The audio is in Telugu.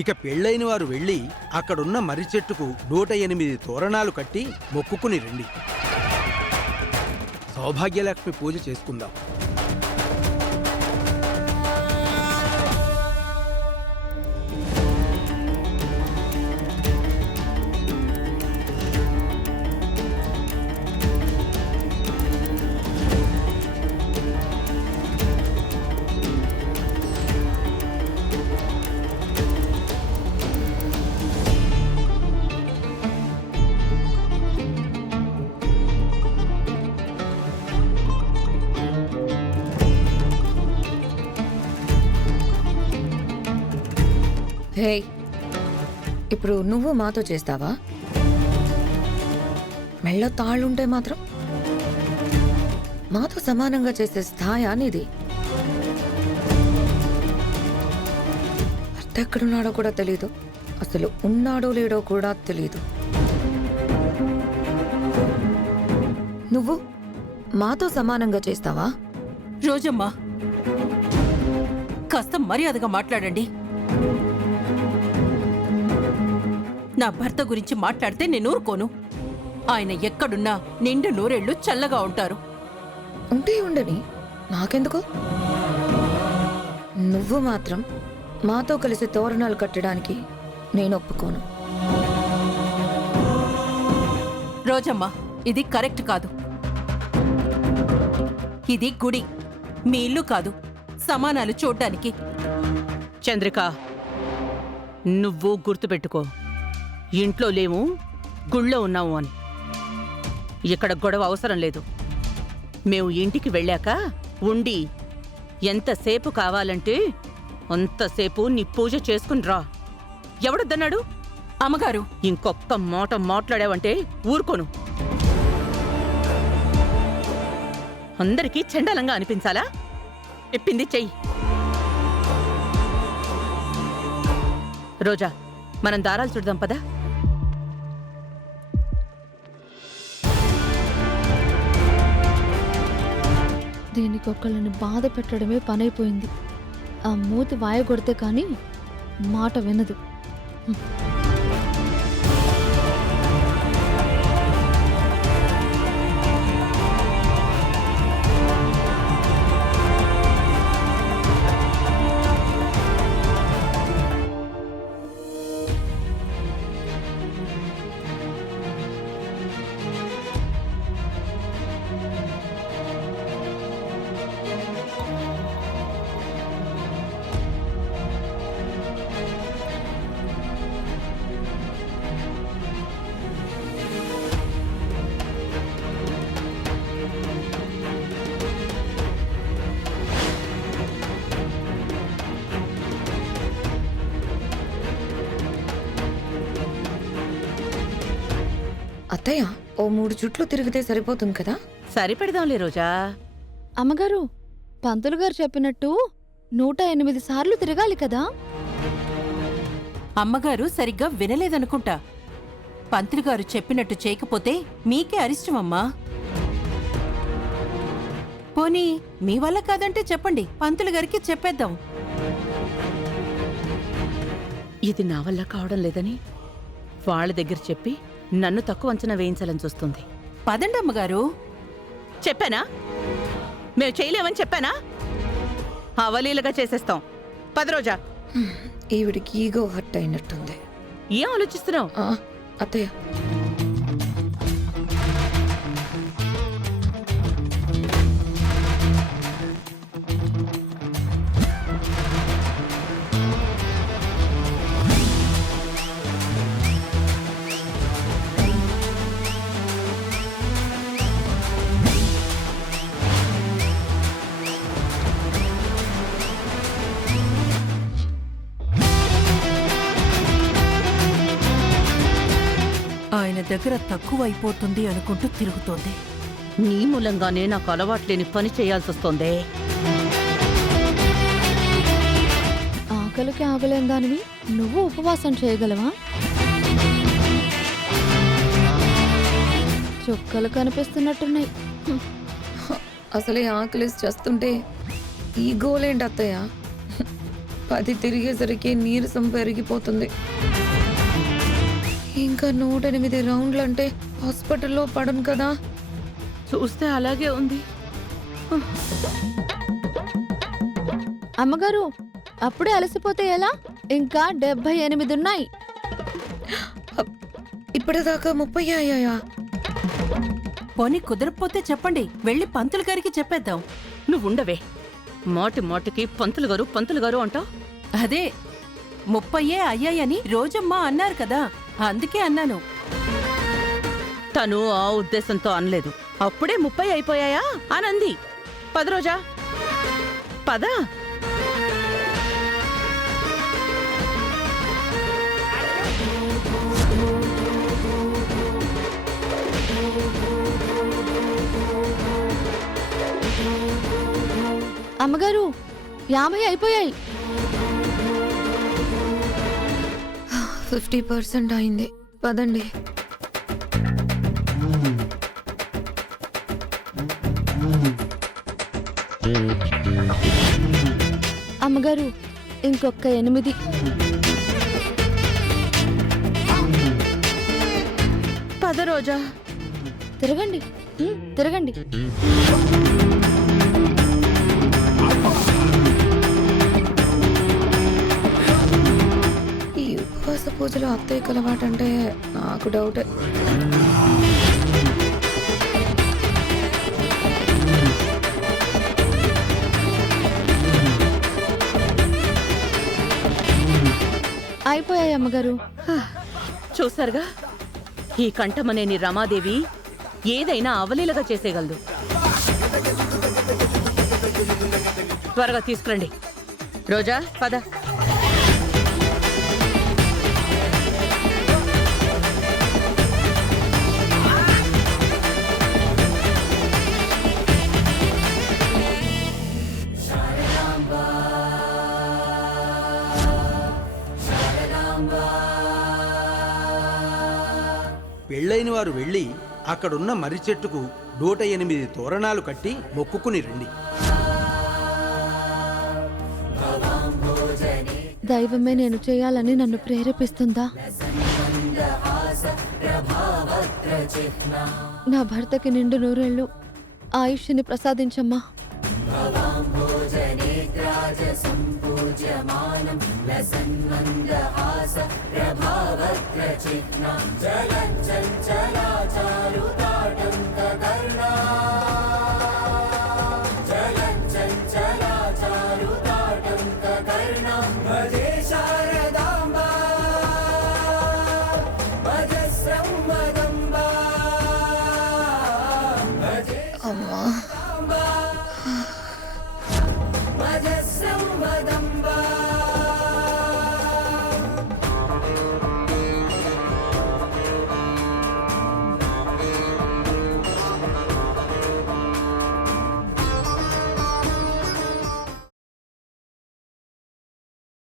ఇక పెళ్ళైన వారు వెళ్ళి అక్కడున్న మర్రి చెట్టుకు 108 తోరణాలు కట్టి మొక్కుకుని రండి. సౌభాగ్యలక్ష్మి పూజ చేసుకుందాం. హే, ఇప్పుడు నువ్వు మాతో చేస్తావా? మెళ్ళ తాళ్ళుంటే మాత్రం మాతో సమానంగా చేసే స్థాయి అనేది. భర్త ఎక్కడున్నాడో కూడా తెలీదు, అసలు ఉన్నాడో లేడో కూడా తెలీదు. నువ్వు మాతో సమానంగా చేస్తావా? రోజమ్మా, కాస్త మర్యాదగా మాట్లాడండి. నా భర్త గురించి మాట్లాడితే నేను ఊరుకోను. ఆయన ఎక్కడున్నా నిండు నూరేళ్లు చల్లగా ఉంటారు. ఉంటే ఉండని, నాకెందుకు? నువ్వు మాత్రం మాతో కలిసి తోరణాలు కట్టడానికి నేను ఒప్పుకోను. రోజమ్మా, ఇది కరెక్ట్ కాదు. ఇది గుడి, మీ ఇల్లు కాదు సమానాలు చూడ్డానికి. చంద్రిక, నువ్వు గుర్తుపెట్టుకో, ఇంట్లో లేవు గుళ్ళో ఉన్నావు అని. ఇక్కడ గొడవ అవసరం లేదు. మేము ఇంటికి వెళ్ళాక ఉండి ఎంతసేపు కావాలంటే అంతసేపు నీ పూజ చేసుకుని రా. ఎవడొద్దన్నాడు? అమ్మగారు, ఇంకొక్క మాట మాట్లాడావంటే ఊరుకోను. అందరికీ చండాలంగా అనిపించాలా? చెప్పింది చెయ్యి. రోజా, మనం దారాలు చూద్దాం పదా. దీనికి ఒకళ్ళని బాధ పెట్టడమే పనైపోయింది. ఆ మూతి వాయగొడితే కానీ మాట వినదు. అత్తయ్య, ఓ 3 చుట్లు తిరిగితే సరిపోతుంది కదా? సరిపెడదాంలే రోజా. అమ్మగారు, పంతులు గారు చెప్పినట్టు 108 సార్లు తిరగాలి కదా? అమ్మగారు సరిగ్గా వినలేదనుకుంటా. పంతులు గారు చెప్పినట్టు చేయకపోతే మీకే అరిష్టమమ్మా. పోనీ మీ వల్ల కాదంటే చెప్పండి, పంతులు గారికి చెప్పేద్దాం. ఇది నా వల్ల కావడం లేదని వాళ్ళ దగ్గర చెప్పి నన్ను తక్కువ అంచనా వేయించాలని చూస్తుంది. పదండి అమ్మగారు. చెప్పానా? మేము చేయలేమని చెప్పానా? అవలీలగా చేసేస్తాం. పదరోజా. ఈవిడికి ఈగో హర్ట్ అయినట్టుంది. ఏం ఆలోచిస్తున్నావు? అత్తయ్య, ఆయన దగ్గర తక్కువ అయిపోతుంది అనుకుంటూ తిరుగుతోంది. నీ మూలంగానే నాకు అలవాట్లేని పని చేయాల్సి వస్తోందే. ఆకలికి ఆగలేని దానివి నువ్వు ఉపవాసం చేయగలవా? చుక్కలు కనిపిస్తున్నట్టున్నాయి. అసలే ఆకలిసి చేస్తుంటే ఈ గోలేంటి అత్తయ్య? అది తిరిగేసరికి నీరసం పెరిగిపోతుంది. ఇంకా 108 రౌండ్లు అంటే హాస్పిటల్లో పడను కదా. చూస్తే అలాగే ఉంది. అమ్మగారు అప్పుడే అలసిపోతే ఎలా? ఇంకా 78 ఉన్నాయి. ఇప్పటిదాకా 30 అయ్యాయా? పోనీ కుదరకపోతే చెప్పండి, వెళ్ళి పంతులు గారికి చెప్పేద్దాం. నువ్వుండవే, మాటి మాటికి పంతులు గారు అంటావు. అదే 30 అయ్యాయని రోజమ్మా అన్నారు కదా, అందుకే అన్నాను. తను ఆ ఉద్దేశంతో అనలేదు. అప్పుడే 30 అయిపోయాయా అనంది. పద రోజా, పద. అమ్మగారు 50 అయిపోయాయి. 50% అయింది. పదండి. అమ్మగారు ఇంకొక 8. పద రోజా. తిరగండి, తిరగండి. ఈ ఉపవాస పూజలో అత్తయ్య అలవాటంటే నాకు డౌటే. అయిపోయాయి అమ్మగారు. చూసారుగా, ఈ కంఠమనేని రమాదేవి ఏదైనా అవలీలగా చేసేయగలదు. త్వరగా తీసుకురండి. రోజా, పద. పెళ్ళైన వారు వెళ్ళి అక్కడున్న మర్రి చెట్టుకు 108 తోరణాలు కట్టి మొక్కుకుని రండి. దైవమే నేను చేయాలని నన్ను ప్రేరేపిస్తుందా? నా భర్తకి నిండు 100 ఏళ్ళు ఆయుష్ని ప్రసాదించమ్మా. అమ్మా